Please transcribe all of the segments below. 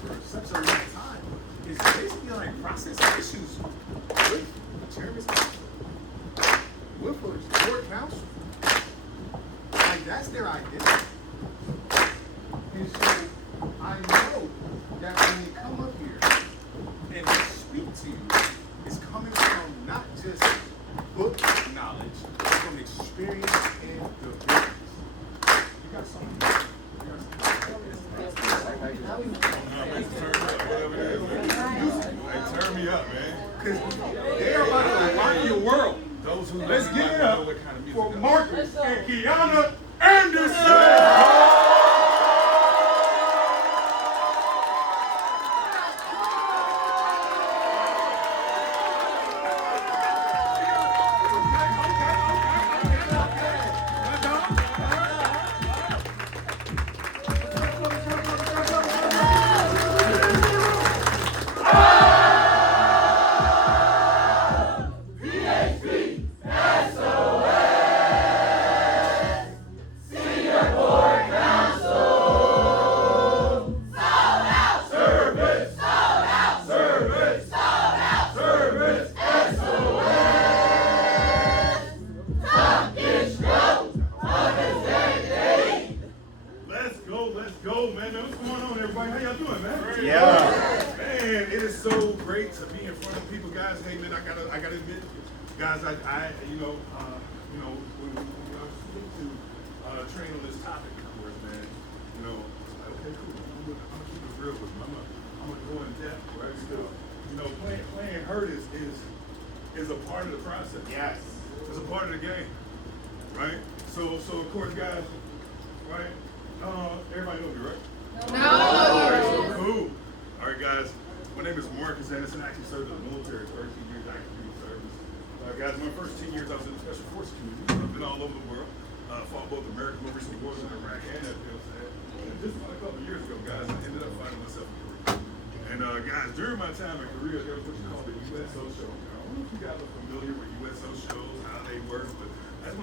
for such a long time is basically like processing issues with the chairman's council, with a board council. Like that's their identity. And so I know that when they come up here and they speak to you, it's coming from not just book knowledge, but from experience in the business. You got something? Turn me up, man. Because they're about to rock your world. Those who Let's get it up what kind of music for Marcus and Kiana Anderson.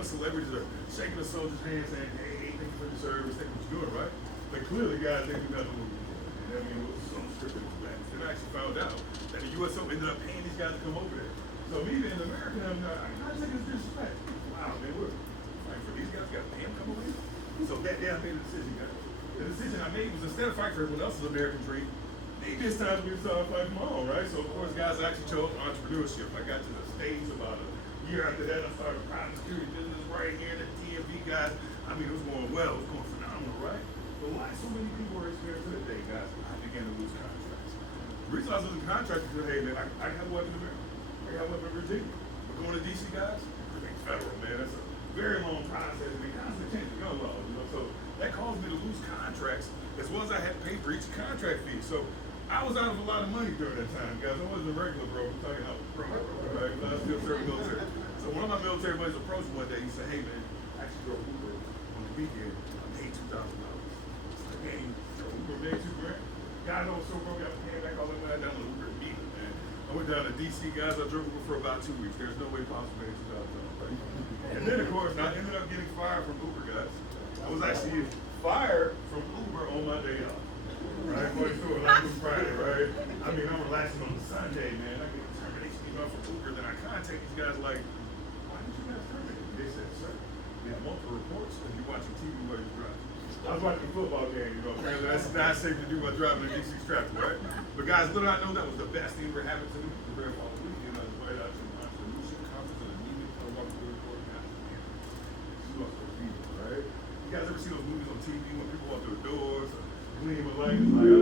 Celebrities are shaking the soldier's hand saying, hey, thank you for your service, thank you for doing, right? But clearly, guys, they do not know what we're doing. And I mean, it was some scripted back. And I actually found out that the USO ended up paying these guys to come over there. So me being an American, I'm not taking this disrespect. Wow, man, we're fighting for these guys, got to pay them to come over here. So that day I made a decision, guys. The decision I made was instead of fighting for everyone else's American dream, maybe it's time for me to start fighting my own, right? So of course, guys, I actually chose entrepreneurship. I got to the stage about a year after that, I started a private security business right here in the DMV, guys. I mean, it was going well, it was going phenomenal, right? But why so many people are experiencing today, guys? I began to lose contracts. The reason I was losing contracts is, hey, man, I have work in America. I got work in Virginia. But going to DC, guys, everything's federal, man. That's a very long process. And they constantly change the gun laws, you know? So that caused me to lose contracts, as well as I had to pay for each contract fee. So I was out of a lot of money during that time, guys. I wasn't a regular bro. I'm talking about bro, right? I was still serving military. So one of my military buddies approached me one day. He said, hey, man, I actually drove Uber on the weekend. I made $2,000. I made Uber made $2,000. God knows so broke, I was paying back all the way down to Uber immediately, man. I went down to DC, guys. I drove Uber for about 2 weeks. There's no way possible I made $2,000, right? And then, of course, I ended up getting fired from Uber, guys. I was actually fired from Uber on my day off. Right, going through it like it was Friday, right? I mean, I'm relaxing on Sunday, man. I get a termination email from Uber, then I contact these guys like, why did you guys terminate me? They said, sir, we have multiple reports and you're watching TV while you drive. I was watching a football game, you know, apparently that's not safe to do while driving a DC traffic, right? But guys, little I know that was the best thing that ever happened to me. The very following weekend, I was invited out to an entrepreneurship conference and a meeting. I walked through the report, guys, man, she was so beautiful, right? You guys ever see those movies on TV when people walk through the doors? Gleam of light is like,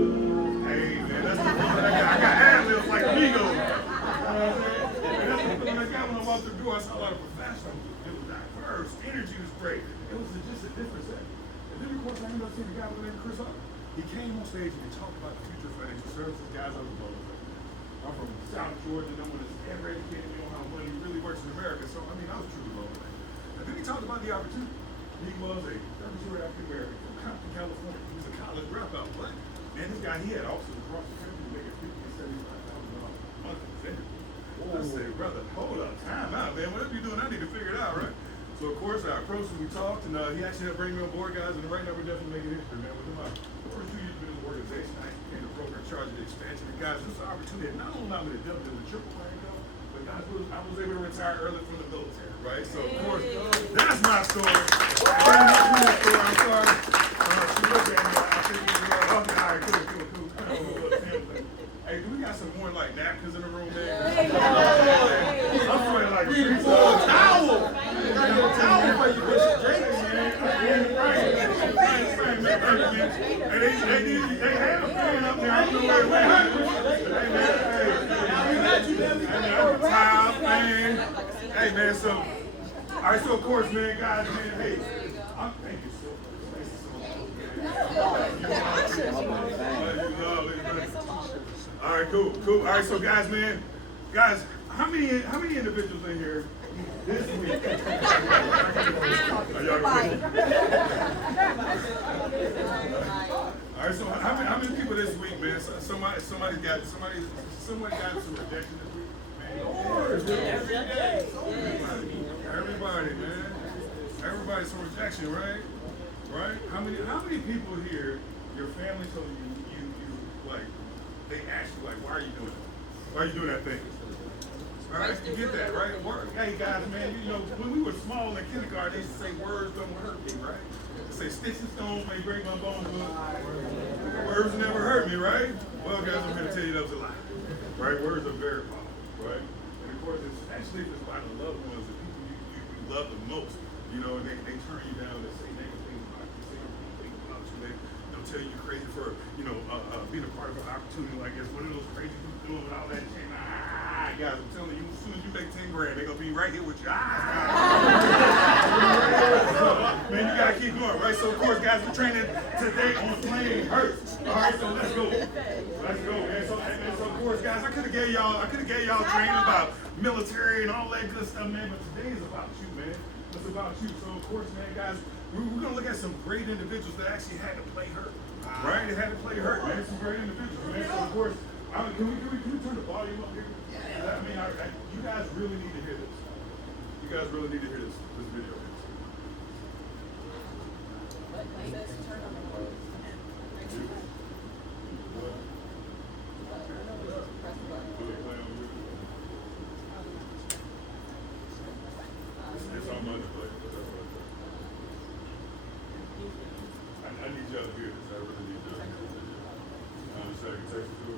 hey man, that's the feeling I got ad-libs like Migo. You know what I'm saying? And that's the feeling I got when I walked through the door. I saw a lot of professionals. It was diverse. Energy was great. It was just a different setting. And then of course I ended up seeing a guy named Chris Hunt. He came on stage and he talked about the future of financial services. Guys, I was blown away. I'm from South Georgia and I'm one that's ever educated me on how money really works in America. So I mean, I was truly blown away. And then he talked about the opportunity. He was a 32-year African American from Compton, California. He was a college dropout. But man, this guy, he had officers across the country making $50,000 and $75,000 a month. I said, brother, hold up, time out, man. Whatever you're doing, I need to figure it out, right? So of course I approached him, we talked, and he actually had to bring me on board, guys, and right now we're definitely making history, man. Within my first 2 years in this organization, I became the broker in charge of the expansion. And guys, this is an opportunity that not only allowed me to jump into the triple play income, but guys, I was able to retire early from the military, right? So of course, that's my story. I'm sorry. She looked at me, I think, oh, all right, cool. Hey, do we got some more like napkins in the room, man? I'm sweating like a towel. Towel for you, Bishop James, man. They had a fan up there. I don't know where it went. Towel, man. Hey, man, so, all right, so of course, man, guys, man, hey, thank you so much. All right, cool. All right, so guys, man, how many individuals in here this week? Are y'all ready? All right, so how many people this week, man? Somebody got some rejection this week, man. Everybody, man. Everybody some rejection, right? Right? How many people here? Your family told you like. They ask you, like, why are you doing that? Why are you doing that thing? All right, you get that, right? Hey, guys, man, you know, when we were small in kindergarten, they used to say words don't hurt me, right? They say sticks and stones may break my bones, but words never hurt me, right? Well, guys, I'm here to tell you that was a lie, right? Words are very powerful, right? And of course, especially if it's by the loved ones, the people you love the most, you know, and they turn you down, they say negative things about you, say things about you, they'll tell you you're crazy for, you know, being a part of an opportunity like this. What are those crazy people doing with all that shit? Guys, I'm telling you, as soon as you make 10 grand, they're gonna be right here with you. Man, you gotta keep going, right? So of course, guys, we're training today on playing hurt. All right, so let's go, man. So of course, guys, I could have gave y'all training about military and all that good stuff, man. But today is about you, man. It's about you. So of course, man, guys, we're gonna look at some great individuals that actually had to play hurt. Right? They had to play hurt, man. Some great individuals, man. So of course, can we turn the volume up here? I mean, you guys really need to hear this. You guys really need to hear this video. It's on my display. I need y'all to hear this. I really need y'all to hear this. So I can text it to her.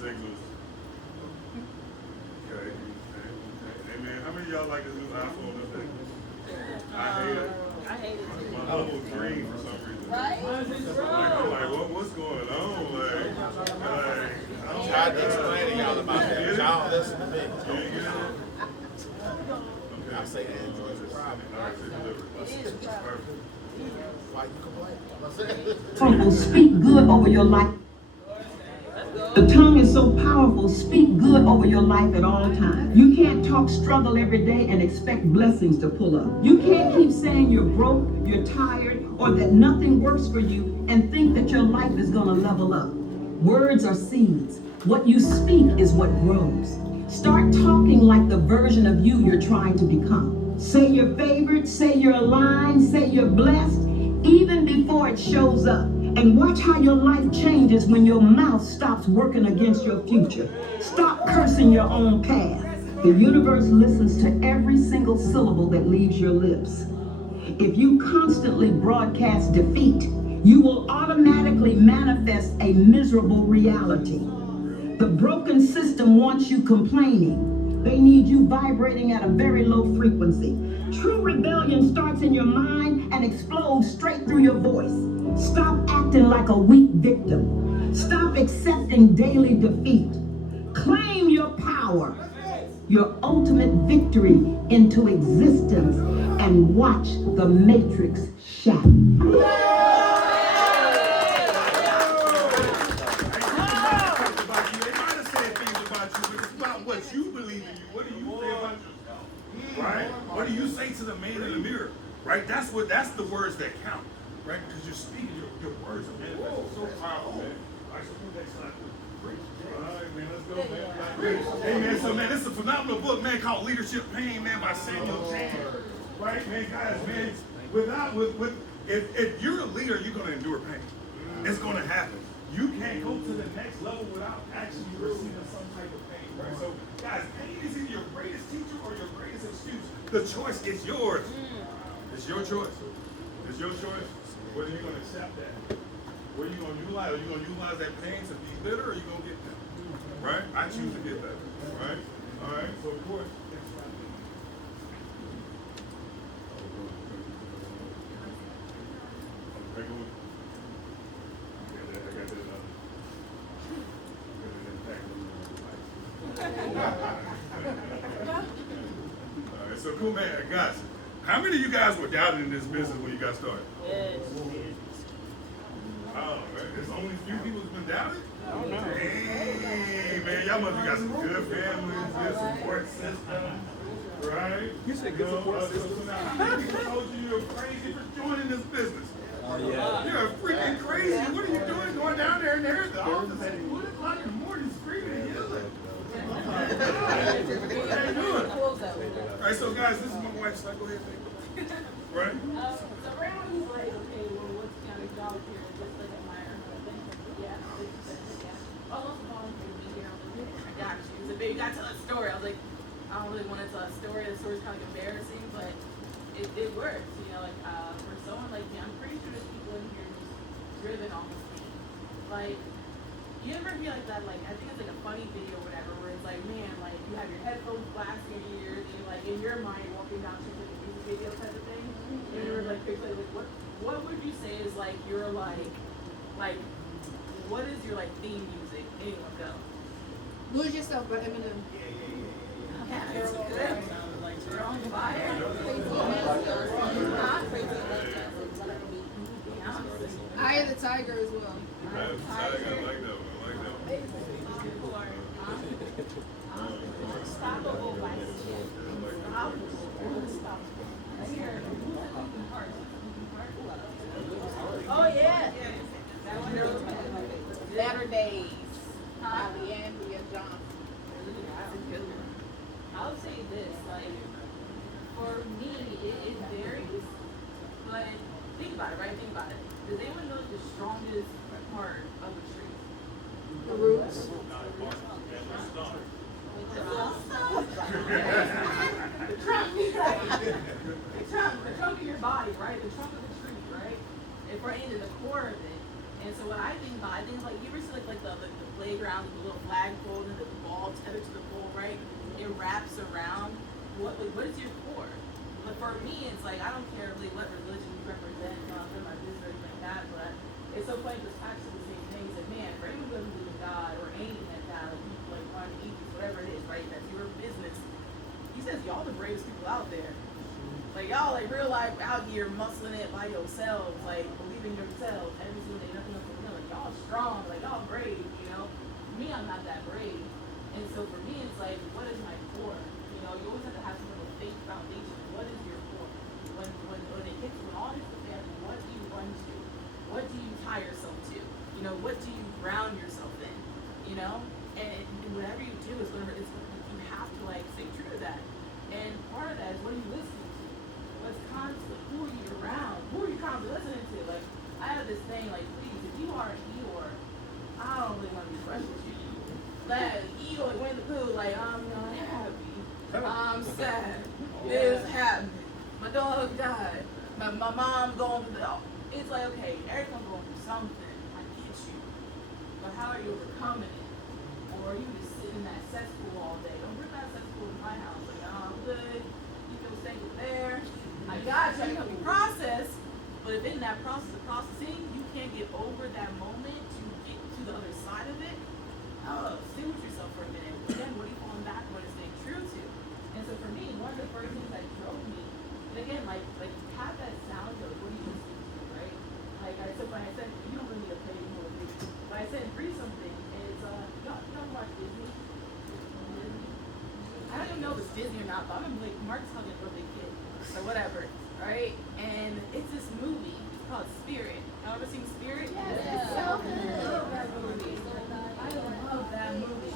Signals. Okay. Hey man, how many of y'all like this new iPhone update? I hate it. I hate it too. My logo's green for some reason. Right? I'm like, what's going on? Like, I don't Tried to explain to y'all about that. Y'all listen to me. Can't get it. I say Android is a problem. All right, so deliver. Perfect. Why you complain? Powerful, speak good over your life. The tongue is so powerful, speak good over your life at all times. You can't talk struggle every day and expect blessings to pull up. You can't keep saying you're broke, you're tired, or that nothing works for you and think that your life is gonna level up. Words are seeds. What you speak is what grows. Start talking like the version of you you're trying to become. Say you're favored, say you're aligned, say you're blessed, even before it shows up. And watch how your life changes when your mouth stops working against your future. Stop cursing your own path. The universe listens to every single syllable that leaves your lips. If you constantly broadcast defeat, you will automatically manifest a miserable reality. The broken system wants you complaining. They need you vibrating at a very low frequency. True rebellion starts in your mind and explodes straight through your voice. Stop acting like a weak victim. Stop accepting daily defeat. Claim your power, your ultimate victory into existence, and watch the matrix shot. About you. They might have said things about you, but it's about what you believe in you. What do you say about yourself? Right? What do you say to the man in the mirror? Right? That's the words that count. Right? Because you're speaking, your words are manifesting so powerful, man. All right, so who next time? All right, man, let's go, man. Hey, man, so, man, this is a phenomenal book, man, called Leadership Pain, man, by Samuel Chan. Right, man, guys, man, if you're a leader, you're going to endure pain. It's going to happen. You can't go to the next level without actually receiving some type of pain, right? So, guys, pain is either your greatest teacher or your greatest excuse. The choice is yours. It's your choice. It's your choice. Whether you're going to accept that. What are you going to utilize? Are you going to utilize that pain to be bitter, or are you going to get better? Right? I choose to get better. Right? All right? So, of course, Alright, so cool, man. Guys, how many of you guys were doubting in this business when you got started? Yes. Oh, man. There's only a few people who've been doubted? I don't know. Hey, man, y'all must have got some good families, good support system. Right? You said good support system. So now, how many people told you you're crazy for joining this business? Yeah. You're freaking crazy. What are you doing going down there and there's the office at 1 o'clock in the morning screaming and yelling? What are you doing? All right, so guys, this is my wife's side. Go ahead, baby. Right? So Brandon was like, okay, well, what's Kiana's job here? Just like admire her. Yeah, yeah. Almost volunteered me here. I'm like, I got you. So baby, you gotta tell a story. I was like, I don't really want to tell a story. The story's kind of embarrassing, but it works. You know, like for someone like me, I'm pretty sure there's people in here just driven off of me. Like, you ever feel like that? Like, I think it's like a funny video or whatever, where it's like, man, like you have your headphones blasting in your ears, and you're like in your mind you're walking down to like a music video type of thing. And you're like, what would you say is like your like what is your like theme music? Anyone go? Lose Yourself by Eminem. Yeah, it's good. You're on fire. Eye of the Tiger as well. I like that one. Unstoppable by Oh yeah. Better Days. Leandria Johnson. I'll say this, like, for me, it varies, but think about it, right? Think about it. Does anyone know the strongest part of a tree? The Roots. The trunk of your body, right? The trunk of the tree, right? And for into the core of it. And so what I think about, I think like you ever see like the playground with the little flagpole and the ball tethered to the pole, right? It wraps around. What is your core? But for me, it's like I don't care really what religion you represent, not for my business or anything like that. But it's so funny because it's actually the same things. And man, for anyone who doesn't believe in God or anything like that, like run Egypt, whatever it is, right? That's your business. He says y'all the bravest people out there. Like y'all like real life out here muscling it by yourselves, like believing yourselves every single day, nothing else but like y'all strong, like y'all brave, you know. Me, I'm not that brave. And so for me it's like, what is my core? You know, you always have to have some sort of faith foundation. What is your core? When it hits, when all hits the fan, what do you run to? What do you tie yourself to? You know, what do you ground yourself in? You know? And whatever you do is gonna you have to like stay true to that. And part of that is what are you listening to? What's constant? Who are you around? Who are you constantly listening to? Like, I have this thing, like, please, if you are an Eeyore, I don't really want to be friends with you. Like, Eeyore went in the pool, like, I'm not happy. I'm sad. This happened. My dog died. My mom going through the. It's like, okay, everyone's going through something. I get you. But how are you overcoming it? Or are you just sitting in that cesspool all day? Don't bring that cesspool to my house. Like, oh, I'm good. You can stay there. I got you. I can help you process. But if in that process of processing, you can't get over that moment to get to the other side of it, stay with yourself for a minute. Again, what are you falling back on and staying true to? And so for me, one of the first things that drove me, and again, like have that sound of what are you listening sent Bree something, and it's y'all watch Disney? I don't even know if it's Disney or not, but I'm like Mark's talking about big kid or whatever, right? And it's this movie called Spirit. Y'all ever seen Spirit? Yes. I love that movie. I love that movie.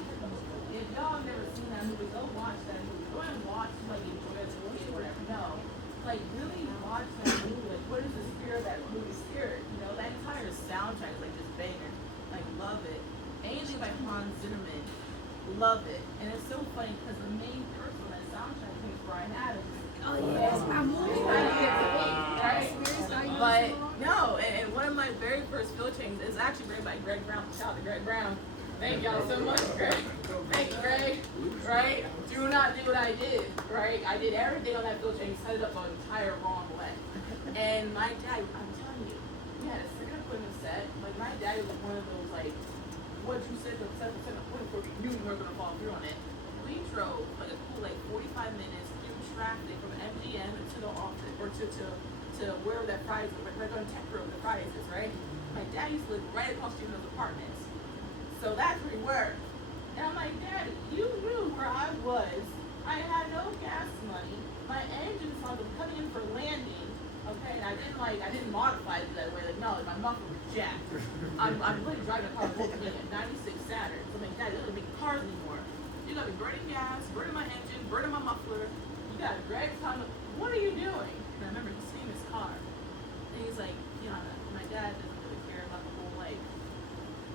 If y'all have never seen that movie, go watch that movie. Go and watch like enjoy it as a kid or whatever. No, like really watch that movie. Like what is the spirit of that movie? Spirit. You know that entire soundtrack is like just banger. Like love it. Anything by Hans Zimmerman. Love it. And it's so funny because the main person on that soundtrack is Brian Adams. Oh yes, my movie. Right? But no, and one of my very first field trainings is actually written by Greg Brown. Shout out to Greg Brown. Thank y'all so much, Greg. Thank you, Greg. Right? Do not do what I did. Right? I did everything on that field training, set it up the entire wrong way. And my dad, I'm telling you, we had a second appointment set. Like my dad was one of those like, what you said the 7% appointment for, we knew we weren't gonna fall through on it. We drove like a cool like 45 minutes through traffic from MGM to the office or to wherever that Fridays was, like right on Tech Road, the Fridays is, right? My dad used to live right across the street from those apartments. So that's where we were. And I'm like, Daddy, you knew where I was. I had no gas money. My engine sound was coming in for landing. Okay, and I didn't modify it that way. Like, no, like my muffler was jacked. I'm really driving a car with a 96 Saturn. So I'm like, Daddy, you don't make cars anymore. You got me burning gas, burning my engine, burning my muffler. You got Greg telling me, what are you doing? And I remember he's seeing his car. And he's like, Kiana, my dad doesn't really care about the whole like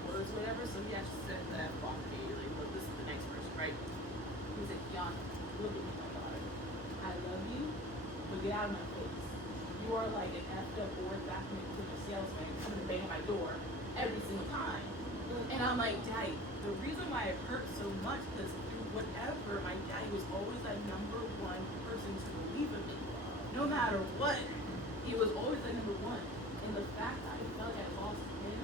words, whatever, so he actually said that wrong to me, like, look, this is the next person, right? He said, Kiana, look at me, my daughter. I love you, but get out of my face. You are like an effed up board vacuum cleaner salesman coming to bang on my door every single time. And I'm like, Daddy, the reason why it hurt so much is through whatever, my daddy was always that number one person to believe in me. No matter what, he was always that number one. And the fact that I felt like I lost him,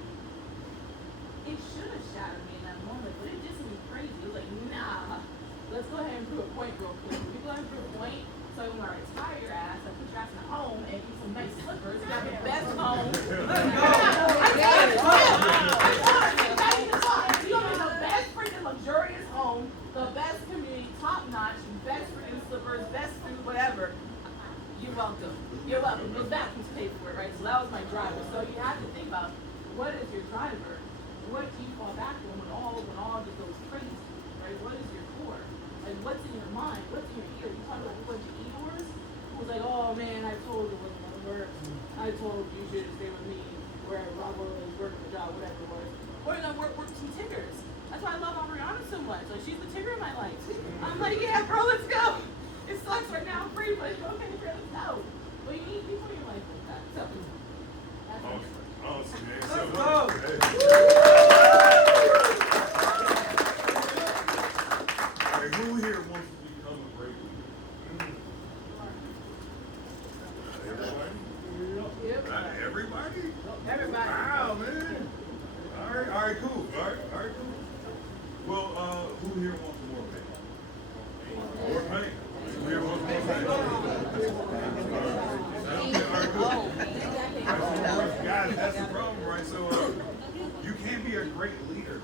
it should have shattered me in that moment, but it just was crazy. It was like, nah, let's go ahead and prove a point real quick. We go ahead and prove a point. So when I retire your ass, I put your ass in a home and get some nice slippers. You got the best home. Let's go. You got the best freaking luxurious home, the best community, top notch, best freaking slippers, best food, whatever. You're welcome. You're welcome. Those vacuums paid for it, right? So that was my driver. So you have to think about what is your driver? What do you fall back on when all just goes crazy, right? What is your core? Like what's in your mind? What's in your ear? You talk about a bunch of Eeyores? Who was like, oh man, I told you it wasn't gonna work. I told you should stay with me wherever I was working the job, whatever it was. We're gonna work some Tiggers. That's why I love Ariana so much. Like she's the Tigger in my life. I'm like, yeah, bro, let's go. It sucks right now, I'm free, but okay, bro, let's go. But you need people in your life like that. So that's Awesome, man. Let's So, go. all right, who here wants to become a great leader? Everybody? Yep. Everybody? Everybody. Wow, man. All right, cool. All right, cool. Well, who here wants more pay? More pay. Who here wants more pay? All right, cool. Guys, that's the problem, right? So, you can't be a great leader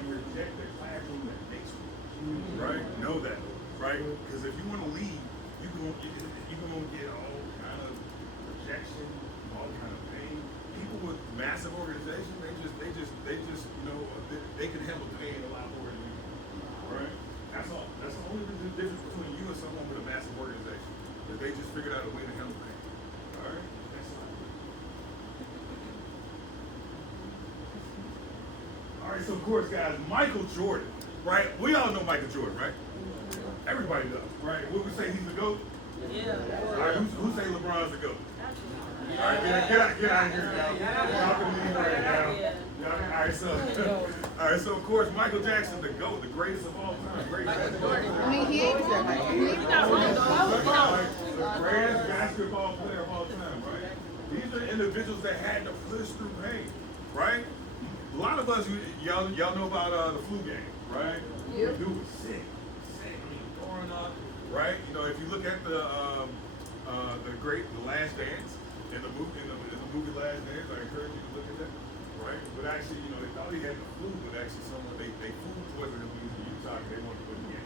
and reject the classroom that makes you, right? Know that, right? Because if you want to lead, you're gonna get all kind of rejection, all kind of pain. People with massive organizations, they just, they can handle pain a lot more than you, right? That's all. That's the only difference between you and someone with a massive organization, that they just figured out a way to handle pain. All right. All right, so of course, guys, Michael Jordan, right? We all know Michael Jordan, right? Everybody does, right? Would we say he's the GOAT? Yeah. All right, who say LeBron's the GOAT? All right, get out of here, y'all. Y'all can leave right now. All right, so of course, Michael Jackson, the GOAT, the greatest of all time, greatest basketball I mean, he ain't the greatest basketball player of all time, right? These are individuals that had to push through pain, right? A lot of us, y'all know about the flu game, right? Yep. The dude was sick. I mean, throwing up, right? If you look at the Last Dance in the movie Last Dance, I encourage you to look at that. right? But actually, you know, they thought he had the flu, but actually someone, they food poisoned him when he was in Utah and they wanted to put him in.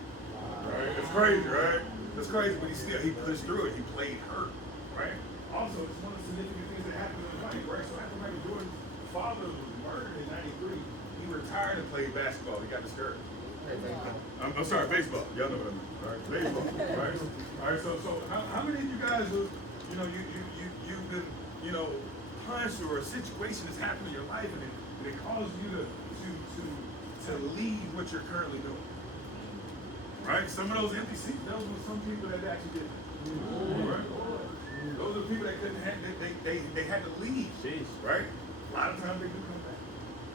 Right? It's crazy, right? It's crazy, but he pushed through it. He played hurt, right? Also, it's one of the significant things that happened in his life, right? So after Michael Jordan's father was murdered in '93, he retired and played basketball. He got discouraged. I'm sorry, baseball. Y'all know what I mean, right? Baseball, right? All right. So how many of you guys have, you know, you've been, you know, punched or a situation has happened in your life and it caused you to leave what you're currently doing, right? Some of those empty seats, those were some people that actually did, right? Those are people that couldn't have, they had to leave, right? A lot of times they do come back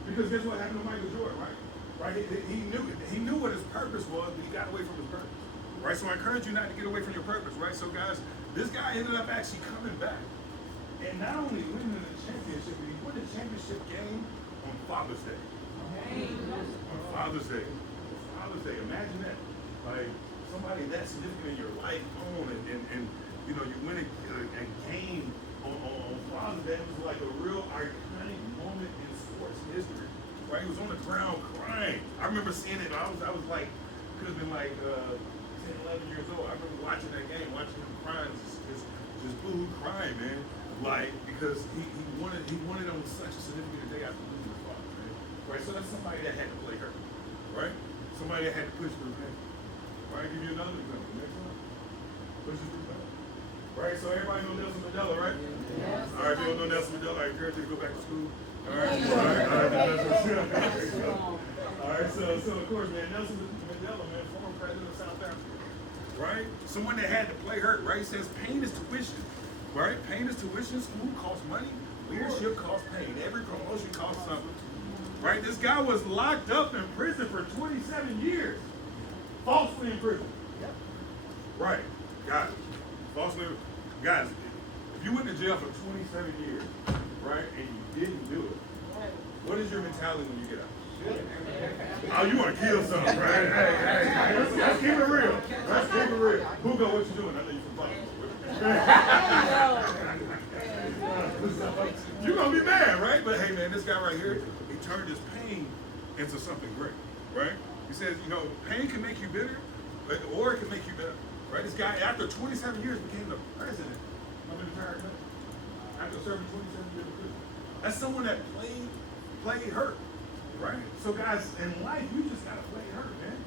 because guess what happened to Michael Jordan, right? Right? He knew what his purpose was, but he got away from his purpose. Right? So I encourage you not to get away from your purpose, right? So guys, this guy ended up actually coming back. And not only winning the championship, but he won the championship game on Father's Day. On Father's Day. Father's Day. Imagine that. Like somebody that significant in your life and you know, you win a game on Father's Day. It was like a real iconic moment in sports history. Right, he was on the ground crying. I remember seeing it. I was like, could have been like 10, 11 years old. I remember watching that game, watching him crying, just boo crying, man. Like because he wanted on such a significant day after losing his father, man. Right, so that's somebody that had to play hurt, right? Somebody that had to push through pain. Right, I'll give you another example. Next one, push through pain. Right, so everybody know Nelson Mandela, right? Yes. All right, if you don't know Nelson Mandela, I encourage you to go back to school. All right. So of course, man, Nelson Mandela, man, former president of South Africa, right? Someone that had to play hurt, right? He says pain is tuition, right? Pain is tuition. School costs money. Leadership costs pain. Every promotion costs something, right? This guy was locked up in prison for 27 years, falsely in prison. Right, got it. Falsely, guys. If you went to jail for 27 years, right, and you didn't do it, what is your mentality when you get out? Oh, you want to kill something, right? Hey, let's keep it real. Let's keep it real. Hugo, what you doing? I know you from Baltimore. You're going to be mad, right? But hey, man, this guy right here, he turned his pain into something great, right? He says, you know, pain can make you bitter, or it can make you better, right? This guy, after 27 years, became the president of an entire country. After serving 27 years in prison. That's someone that played hurt, right? So guys, in life, you just gotta play hurt, man.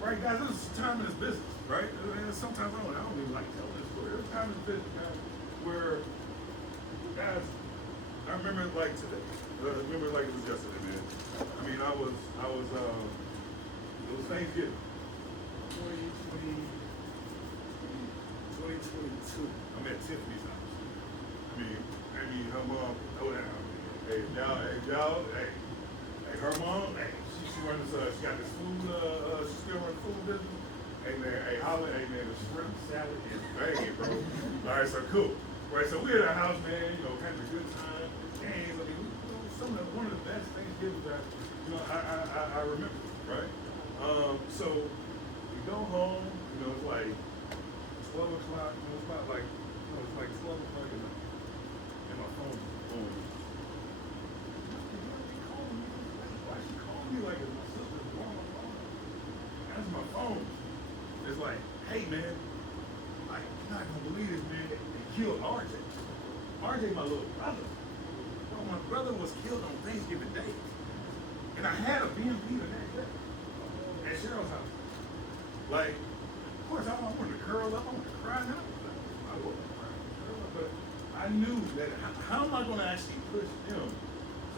Right, guys, there's a time in this business, right? And sometimes I don't even like telling this story. There's a time in this business, guys, where, guys, I remember it like today. I remember it like it was yesterday, man. I mean, it was Thanksgiving, 2022. I'm at Tiffany's house. I mean, her mom, hey, her mom, she runs, she got this food, she still runs food business. Hey man, the shrimp salad is banging, bro. All right, so cool. Right, so we're at our house, man, you know, kind of a good time, games. I mean, one of the best Thanksgivings that, you know, I remember, right? So we go home, you know, it's like 12 o'clock, you know, it's about like, you know, it's like 12 o'clock at night. And my phone is booming. Why she calling me like it's my sister's blowing my phone? That's my phone. It's like, hey man, like, you're not gonna believe this, man. They killed RJ. RJ, my little brother. Bro, my brother was killed on Thanksgiving Day. And I had a BMP the next day at Cheryl's house. Like, of course, I wanted to curl up, I wanted to cry now. I wasn't crying, but I knew that how am I going to actually push them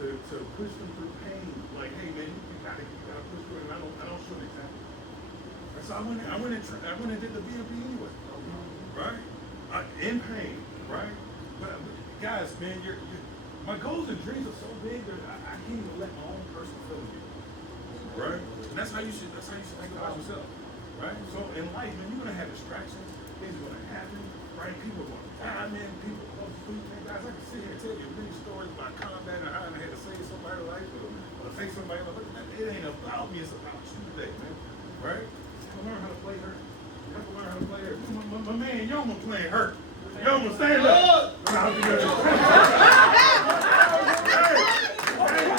to push them through pain? Like, hey man, you gotta push through it, and I don't show an example. And so I went and did the BMP anyway, right? In pain, right? But guys, man, my goals and dreams are so big that I can't even let my own personal feelings get, right? And that's how you should think about yourself. Right? So in life, man, you're gonna have distractions, things are gonna happen, right? People are gonna die, man, people are gonna sleep, man. Guys, I can sit here and tell you many stories about combat and how I had to save somebody's life or take somebody else. It ain't about me, it's about you today, man. Right? You have to learn how to play hurt. You have to learn how to play hurt. My man, Yoma playing hurt. Yoma, stand up. Hey,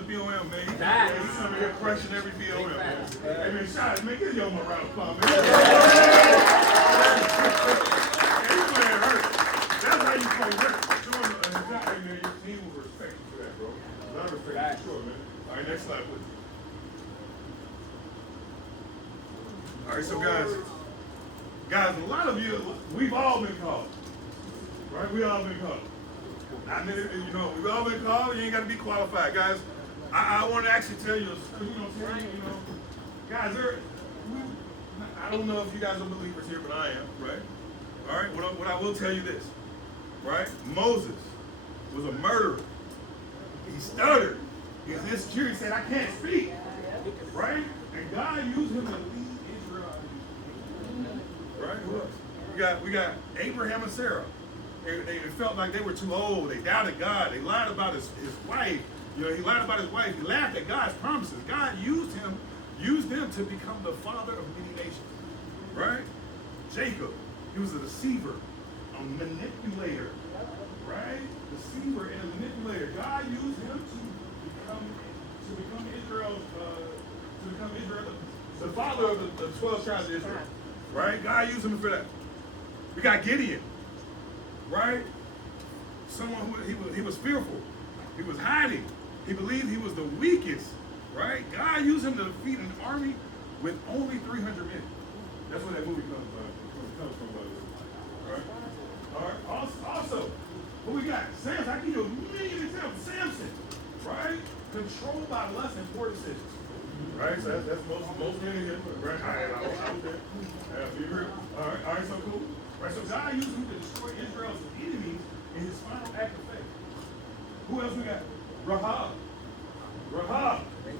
the BOM, man. Facts. He's coming here crushing every BOM, man. Hey, man, shout out, man, give your man a round of applause, man. Hey, you playing hurt. That's how you play hurt. Hey, man, your team will respect you for that, bro. I respect you for sure, man. All right, next slide, please. All right, so guys, a lot of you, we've all been called, right? We all been called. I mean, you know, we've all been called. You ain't got to be qualified, guys. I want to actually tell you, guys. I don't know if you guys are believers here, but I am, right? All right. What I will tell you this, right? Moses was a murderer. He stuttered. He was insecure. He said, "I can't speak," right? And God used him to lead Israel. Right? Who else? We got Abraham and Sarah. They felt like they were too old. They doubted God. They lied about his wife. You know, he lied about his wife. He laughed at God's promises. God used them to become the father of many nations. Right? Jacob, he was a deceiver, a manipulator. Right? Deceiver and a manipulator. God used him to become Israel, the father of the 12 tribes of Israel. Right? God used him for that. We got Gideon. Right? Someone who he was fearful. He was hiding. He believed he was the weakest. Right? God used him to defeat an army with only 300 men. That's where that movie comes from. Right? All right. Also, what we got? Samson. I give you a million examples. Samson. Right? Controlled by lust and poor decisions. Right? So that's most men in here. Right? All right, so cool. Right, so God used him to destroy Israel's enemies in his final act of faith. Who else we got? Rahab,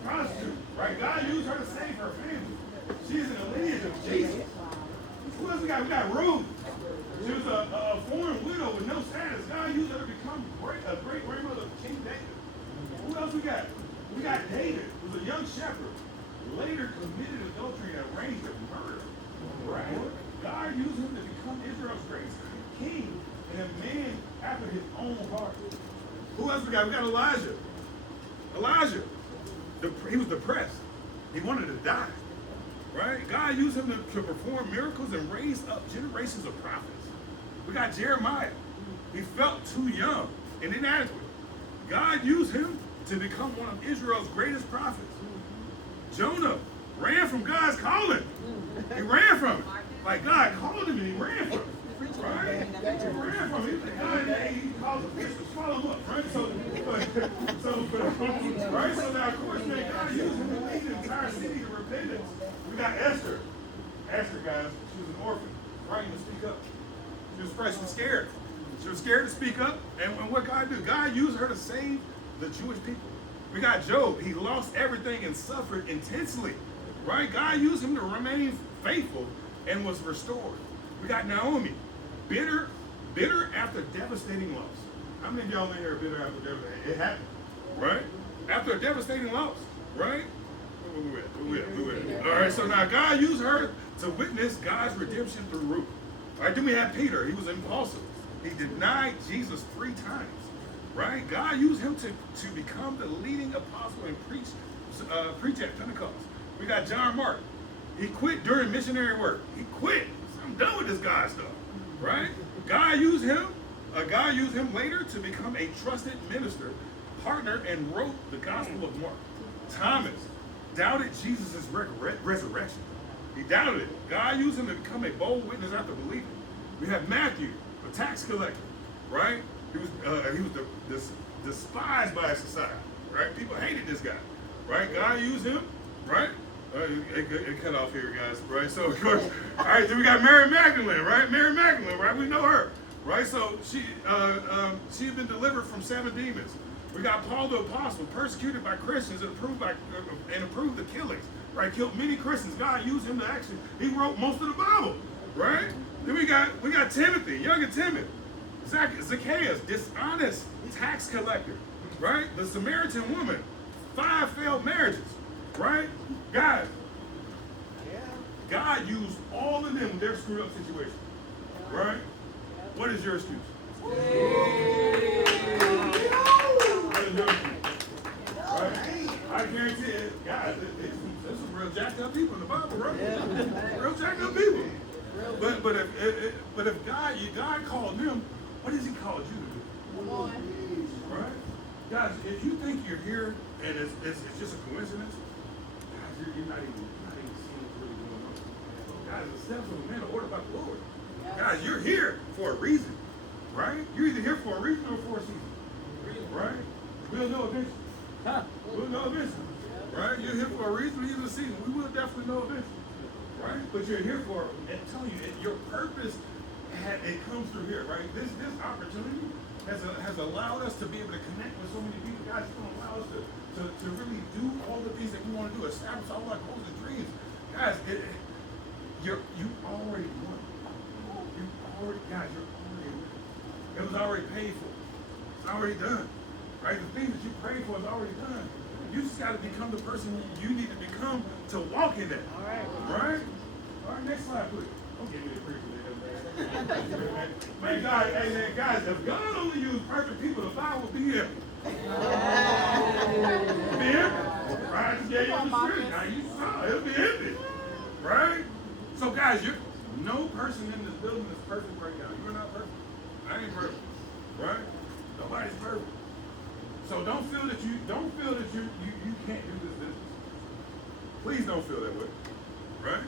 prostitute. Right, God used her to save her family. She's in the lineage of Jesus. Who else we got? We got Ruth. She was a foreign widow with no status. God used her to become a great grandmother of King David. Who else we got? We got David, who was a young shepherd, later committed adultery and arranged a murder. Right? God used him to become Israel's greatest king and a man after his own heart. Who else we got? We got Elijah. He was depressed. He wanted to die. Right? God used him to perform miracles and raise up generations of prophets. We got Jeremiah. He felt too young and inadequate. God used him to become one of Israel's greatest prophets. Jonah ran from God's calling. He ran from it. Like God called him and he ran from it. Right? He ran from it. He called the fish to swallow him up. Right? So now of course, man, God used him to lead the entire city to repentance. We got Esther. Esther, guys, she was an orphan, frightened to speak up. She was afraid, she was scared. She was scared to speak up. And what God did? God used her to save the Jewish people. We got Job. He lost everything and suffered intensely. Right? God used him to remain faithful and was restored. We got Naomi, bitter after devastating loss. How many of y'all in here are bitter after devastating? It happened, right? After a devastating loss, right? Where we at? All right, so now God used her to witness God's redemption through Ruth. All right, then we had Peter. He was impulsive. He denied Jesus 3 times, right? God used him to become the leading apostle and preach at Pentecost. We got John Mark. He quit during missionary work. He quit. I'm done with this God stuff, right? God used him later to become a trusted minister, partner, and wrote the Gospel of Mark. Thomas doubted Jesus' resurrection. He doubted it. God used him to become a bold witness after believing. We have Matthew, a tax collector, right? He was despised by society, right? People hated this guy, right? God used him, right? It cut off here, guys, right? So, of course, all right, then we got Mary Magdalene, right? Mary Magdalene, right? We know her, right? So she had been delivered from 7 demons. We got Paul the Apostle, persecuted by Christians and approved the killings, right? Killed many Christians. God used him to he wrote most of the Bible, right? Then we got Timothy, young and timid. Zacchaeus, dishonest tax collector, right? The Samaritan woman, 5 failed marriages, right? God used all of them in their screwed up situation, right? What is your excuse? What is your excuse? Right? I guarantee it, guys, there's some real jacked up people in the Bible, right? Yeah. Real jacked up people. But if God called them, what does He call you to do? Come on. Right? Guys, if you think you're here and it's just a coincidence, guys, you're not even seeing what's really going on. Guys, the steps of a man are ordered by the Lord. Yes. Guys, you're here for a reason, right? You're either here for a reason or for a season, right? We'll know eventually. We'll know eventually, right? You're here for a reason, either a season. We will definitely know eventually, right? But you're here for, I'm telling you, your purpose, it comes through here, right? This opportunity has allowed us to be able to connect with so many people. Guys, it's going to allow us to really do all the things that we want to do, establish all our goals and dreams. Guys, you already won. You're already won. It was already paid for. It's already done. Right? The things that you prayed for is already done. You just got to become the person you need to become to walk in that. All right. Right? All right, next slide, please. Don't give me the preacher there, man. Man, God, hey, man, guys, if God only used perfect people, the Bible would be empty. Be empty. Right? I just gave you the script. Now you saw it. It'll be empty. Right? So, guys, no person in this building is perfect right now. You're not perfect. I ain't perfect. Right? Nobody's perfect. So don't feel that you can't do this business. Please don't feel that way, right?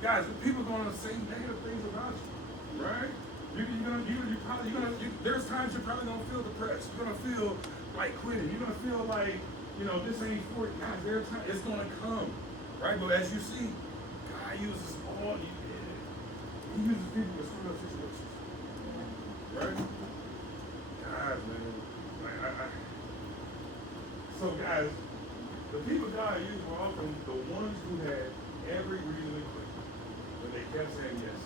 Guys, people are gonna say negative things about you, right? There's times you're probably gonna feel depressed. You're gonna feel like quitting. You're gonna feel like, this ain't for you. Guys, there's time it's gonna come, right? But as you see, God uses all He uses people to screw up situations, right? Guys, man. So guys, the people God used were often the ones who had every reason to quit, but they kept saying yes.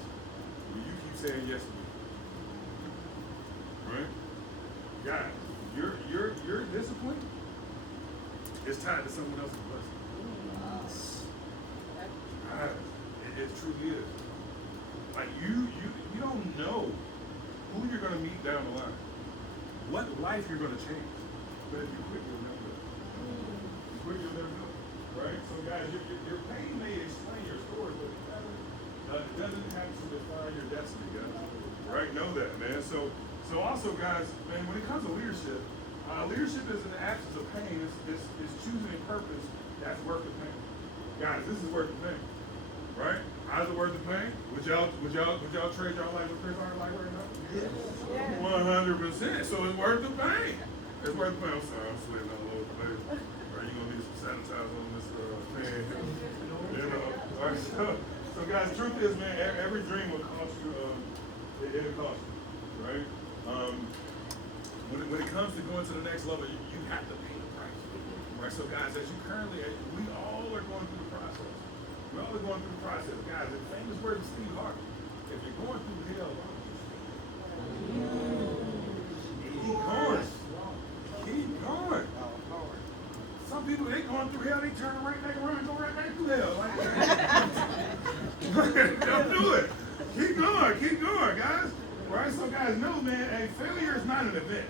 Will you keep saying yes to me? Right? Guys, your discipline is tied to someone else's blessing. Guys, it truly is. Like you don't know who you're gonna meet down the line, what life you're gonna change. But if you quit, you'll never know. You quit, you'll never know. Right? So guys, your pain may explain your story, but it doesn't have to define your destiny, guys. Right? Know that, man. So also, guys, man, when it comes to leadership, leadership is an absence of pain. It's choosing a purpose that's worth the pain. Guys, this is worth the pain. Right? How's it worth the pain? Would y'all trade y'all life with Chris Hart like right now? Yes. 100%. So it's worth the pain. It's worth the pain. I'm sorry, I'm sweating all over the place. Right, you're gonna need some sanitizer on this pan. All right, so guys, the truth is, man, every dream will cost you. It'll cost you, right? When it comes to going to the next level, you have to pay the price, right? So guys, we all are going through the process. We're all going through the process, guys. The famous word of Steve Harvey: if you're going through hell, why don't you keep going? Keep going. Some people, they going through hell, they turn right back around, go right back through hell. Don't do it. Keep going, guys. Right? So guys, know, man, failure is not an event.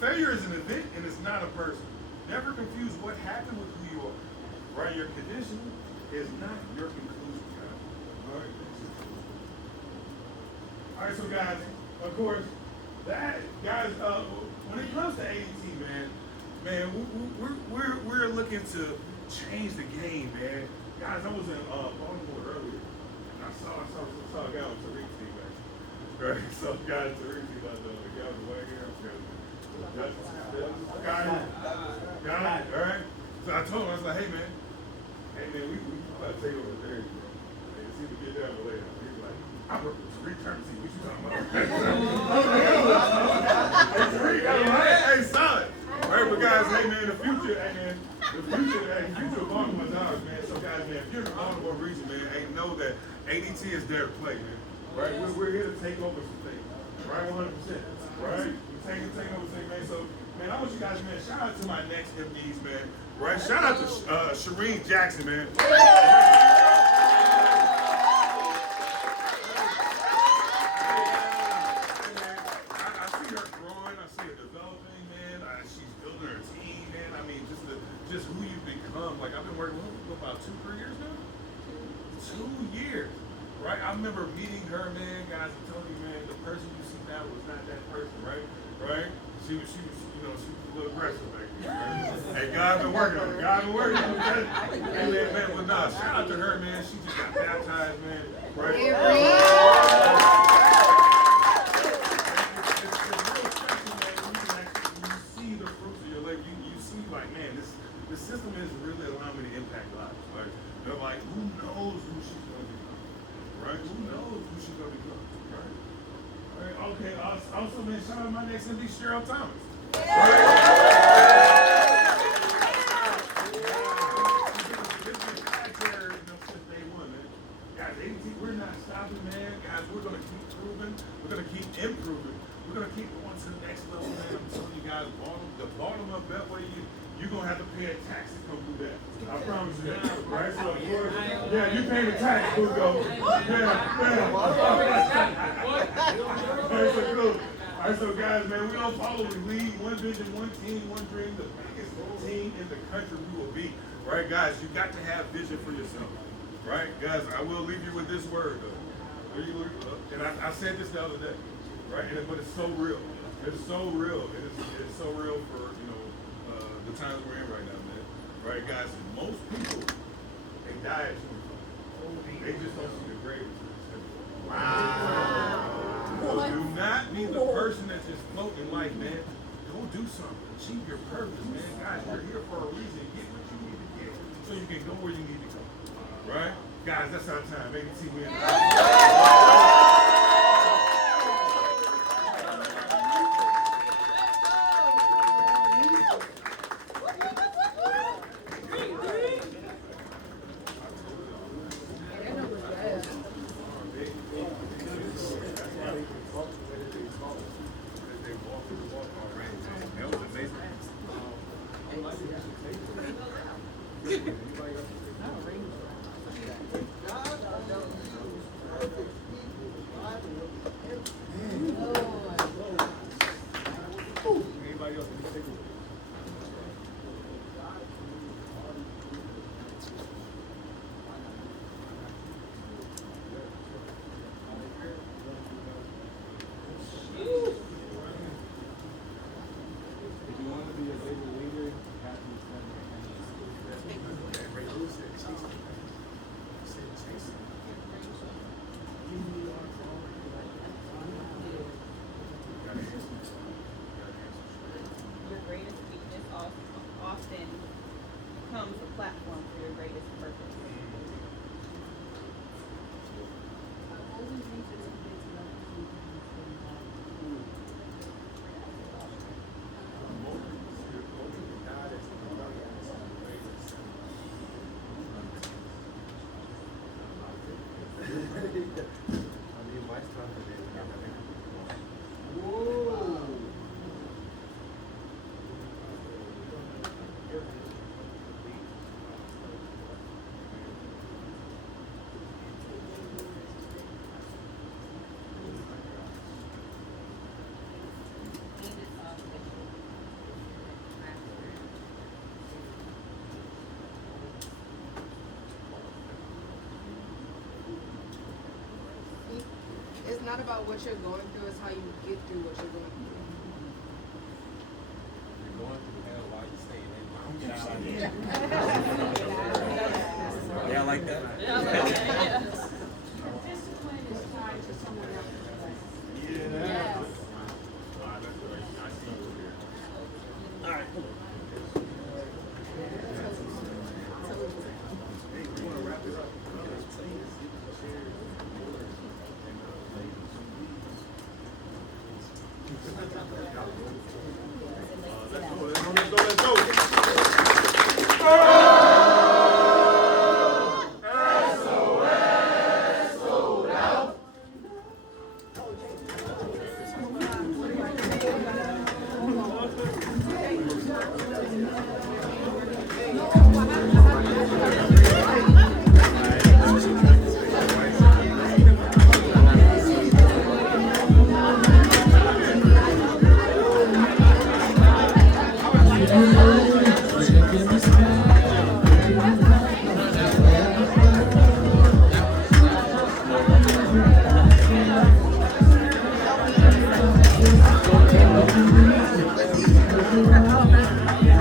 Failure is an event and it's not a person. Never confuse what happened with who you are. Right? Your condition is not your conclusion, guys. All right, so guys, of course, when it comes to ADT, man, we're looking to change the game, man. Guys, I was in Baltimore earlier, and I saw a guy on Tariq's team, actually. Right? So, guys, Tariq's team, the guy with the white hair, got it, all right? So I told him, I was like, hey, man, we about to take over the area, bro. Hey, it's either get down or lay down. He was like, I work with Tariq Term team. What you talking about? Hey, Tariq, hey, solid. Right, but guys, the future of Baltimore Dogs, man. So guys, man, if you're in the Baltimore region, man, know that ADT is there to play, man. Right? We're here to take over some things. Right? 100%. Right? We're taking over things, man. So, man, I want you guys, man, shout out to my next MDs, man. Right? Shout out to Shereen Jackson, man. I see her growing, I see her developing, man. She's building her team, man. I mean, just like I've been working with her for about 2-3 years now. 2 years, right? I remember meeting her, man, guys, and telling you, man, the person you see now was not that person, right? Right? She was, she was a little aggressive back then. Right? Hey, God been working on it. God been working on it. Hey, man, but nah, shout out to her, man. She just got baptized, man. Right? It's real special, man. You see the fruits of your labor. You see, like, man, this system is really allowing me to impact lives. Like, they're like, who knows who she's going to become? Right? Who knows who she's going to become? Right? All right. Okay. Also, man, shout out my next MD, Cheryl Thomas. Right? We're not stopping, man. Guys, we're going to keep proving. We're going to keep improving. We're going to keep going to the next level, man. I'm telling you guys, the bottom of that way, you're going to have to pay a tax to come through that. I promise you that. Right? So, of course, yeah, you pay the tax, we'll go. Yeah. All right, so cool. All right, so guys, man, we don't follow, we lead. One vision, one team, one dream. The biggest team in the country we will be. Right, guys, you got to have vision for yourself. Right, guys, I will leave you with this word, though. And I said this the other day, right? But it's so real. It's so real. It's so real for, the times we're in right now, man. Right, guys, most people, they die at 25. They just don't see the greatest. Wow. Do not be the person that's just floating in life, man. Go do something. Achieve your purpose, man. Guys, you're here for a reason. Get what you need to get so you can go where you need to go. Right? Guys, that's our time. ADT, we in It's not about what you're going through, it's how you get through what you're going through. You're going through hell while you're staying in. Yeah, I like that. Yeah, I like that, yeah. Discipline is tied to someone else's life. Yes. All right. Thank you.